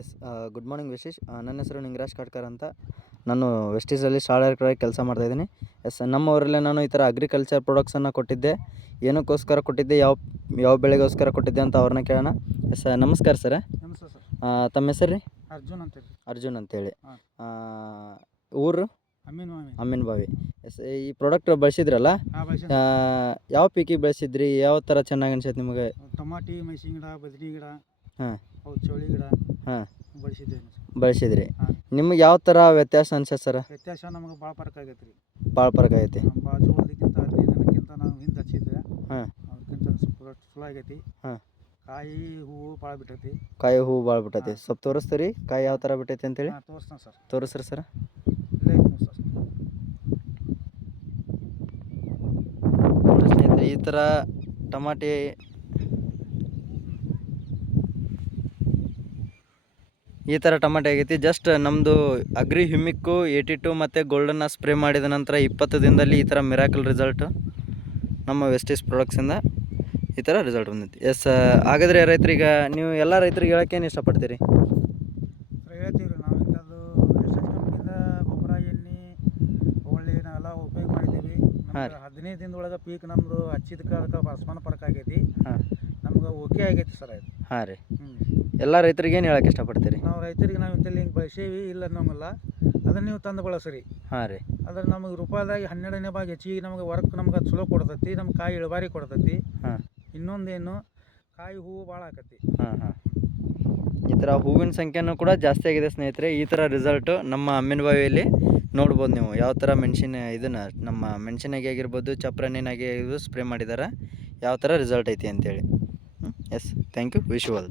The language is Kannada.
Yes good morning ವಿಶೇಷ್. ನನ್ನ ಹೆಸರು ನಿಂಗರಾಜ್ ಕಾಟ್ಕರ್ ಅಂತ. ನಾನು ವೆಸ್ಟೀಸಲ್ಲಿ ಶಾಳಾರ್ಕರಾಗಿ ಕೆಲಸ ಮಾಡ್ತಾಯಿದ್ದೀನಿ. ಎಸ್ ನಮ್ಮ ಊರಲ್ಲೇ ನಾನು ಈ ಥರ ಅಗ್ರಿಕಲ್ಚರ್ ಪ್ರಾಡಕ್ಟ್ಸನ್ನು ಕೊಟ್ಟಿದ್ದೆ. ಏನಕ್ಕೋಸ್ಕರ ಕೊಟ್ಟಿದ್ದೆ, ಯಾವ ಯಾವ ಬೆಳೆಗೋಸ್ಕರ ಕೊಟ್ಟಿದ್ದೆ ಅಂತ ಅವ್ರನ್ನ ಕೇಳೋಣ. ಎಸ್ ನಮಸ್ಕಾರ ಸರ್. ನಮಸ್ತೆ ಸರ್. ತಮ್ಮ ಹೆಸರು ರೀ? ಅರ್ಜುನ್ ಅಂತೇಳಿ. ಅರ್ಜುನ್ ಅಂತೇಳಿ. ಹಾಂ. ಊರು ಅಮೀನ್ ಅಮ್ಮಿನಬಾವಿ. ಎಸ್ ಈ ಪ್ರಾಡಕ್ಟ್ ಬಳಸಿದ್ರಲ್ಲ, ಯಾವ ಪೀಕಿಗೆ ಬಳಸಿದ್ರಿ? ಯಾವ ಥರ ಚೆನ್ನಾಗಿ ಅನ್ಸೈತೆ ನಿಮಗೆ? ಟಮಾಟಿ, ಮೆಣಸಿನ ಗಿಡ, ಬದನೆ ಗಿಡ, ಹಾಂ, ಅವು ಚೌಳಿ ಗಿಡ ಹಾಂ ಬಳಸಿದ್ದೇನೆ ಸರ್. ಬಳಸಿದ್ರಿ. ಹಾಂ. ನಿಮ್ಗೆ ಯಾವ ಥರ ವ್ಯತ್ಯಾಸ ಅನ್ಸತ್ತೆ ಸರ್? ವ್ಯತ್ಯಾಸ ನಮಗೆ ಭಾಳ ಫರ್ಕ್ ಆಗೈತೆ ರೀ. ಭಾಳ ಫರ್ಕ್ ಆಗೈತಿ. ಬಾಜು ಹೊಲ್ದಕ್ಕಿಂತ 15 ದಿನಕ್ಕಿಂತ ನಾವು ಹಿಂದೆ ಹಚ್ಚಿದ್ದೆ. ಹಾಂ. ಅದಕ್ಕಿಂತ ಸ್ವಲ್ಪ ಚಲೋ ಆಗೈತಿ. ಹಾಂ. ಕಾಯಿ ಹೂವು ಭಾಳ ಬಿಟ್ಟೈತಿ. ಕಾಯಿ ಹೂವು ಭಾಳ ಬಿಟ್ಟೈತಿ. ಹಾಂ. ಸ್ವಲ್ಪ ತೋರಿಸ್ತೀರಿ ಕಾಯಿ ಯಾವ ಥರ ಬಿಟ್ಟೈತಿ ಅಂತೇಳಿ? ಹಾಂ, ತೋರಿಸ್ತಾನೆ ಸರ್. ತೋರಿಸ್ರಿ ಸರ್. ಇಲ್ಲೇ ಐತೆ ನೋಡಿ ಸರ್. ನೋಡ್ರಿ ಸ್ನೇಹಿತರೆ, ಈ ಥರ ಟಮಾಟಿ ಆಗೈತಿ. ಜಸ್ಟ್ ನಮ್ಮದು ಅಗ್ರಿ ಹ್ಯುಮಿಕ್ಕು 82 ಮತ್ತು ಗೋಲ್ಡನ್ನ ಸ್ಪ್ರೇ ಮಾಡಿದ ನಂತರ 20 ದಿನದಲ್ಲಿ ಈ ಥರ ಮಿರಾಕಲ್ ರಿಸಲ್ಟು ನಮ್ಮ ವೆಸ್ಟೀಸ್ ಪ್ರಾಡಕ್ಟ್ಸಿಂದ ಈ ಥರ ರಿಸಲ್ಟ್ ಬಂದೈತಿ. ಎಸ್ ಹಾಗಾದರೆ ರೈತರಿಗೆ, ನೀವು ಎಲ್ಲ ರೈತರಿಗೆ ಹೇಳೋಕ್ಕೇನು ಇಷ್ಟಪಡ್ತೀರಿ? ಸರ್ ಹೇಳ್ತೀವಿ ರೀ, ನಾವು ಇಂಥದ್ದು ಎಸ್ ಕಂಪ್ನಿಯಿಂದ ಗೊಬ್ಬರ, ಎಣ್ಣೆ ಒಳ್ಳೆ ನಾವೆಲ್ಲ ಉಪಯೋಗ ಮಾಡಿದ್ದೀವಿ. ಹಾಂ. 15 ದಿನದೊಳಗೆ ಪೀಕ್ ನಮ್ಮದು ಹಚ್ಚಿದಕ್ಕೆ ಅದಕ್ಕೆ ಅಸಮಾನ ಫರ್ಕ್ ಆಗೈತಿ. ಹಾಂ. ನಮ್ಗೆ ಓಕೆ ಆಗೈತಿ ಸರ್ ಅದು. ಹಾಂ ರೀ. ಹ್ಞೂ. ಎಲ್ಲ ರೈತರಿಗೆ ಏನು ಹೇಳೋಕ್ಕೆ ಇಷ್ಟಪಡ್ತೀರಿ? ನಾವು ರೈತರಿಗೆ ನಾವು ಇಂಥಲ್ಲಿ ಹಿಂಗೆ ಬಳಸೀವಿ ಇಲ್ಲ ಅನ್ನೋಂಗಿಲ್ಲ, ಅದನ್ನು ನೀವು ತಂದು ಬಳಸ್ರಿ. ಹಾಂ ರೀ. ಅದ್ರ ನಮಗೆ ರೂಪಾಯಿದಾಗ 12ನೇ ಭಾಗ ಹೆಚ್ಚಿಗೆ ನಮಗೆ ವರ್ಕ್ ನಮ್ಗೆ ಚಲೋ ಕೊಡ್ತೈತಿ. ನಮ್ಗೆ ಕಾಯಿ ಇಳುವರಿ ಕೊಡ್ತೈತಿ. ಹಾಂ. ಇನ್ನೊಂದೇನು, ಕಾಯಿ ಹೂವು ಭಾಳ ಆಕತಿ. ಹಾಂ ಹಾಂ. ಈ ಥರ ಹೂವಿನ ಸಂಖ್ಯೆನೂ ಕೂಡ ಜಾಸ್ತಿ ಆಗಿದೆ ಸ್ನೇಹಿತರೆ. ಈ ಥರ ರಿಸಲ್ಟು ನಮ್ಮ ಅಮ್ಮಿನಬಾವಿಯಲ್ಲಿ ನೋಡ್ಬೋದು ನೀವು. ಯಾವ ಥರ ಇದನ್ನು ನಮ್ಮ ಮೆಣಸಿನಾಗೆ ಆಗಿರ್ಬೋದು, ಚಪ್ರಣ್ಣಿನಾಗೆ ಇದು ಸ್ಪ್ರೇ ಮಾಡಿದ್ದಾರೆ, ಯಾವ ಥರ ರಿಸಲ್ಟ್ ಐತಿ ಅಂತೇಳಿ. Yes thank you. Wish you all.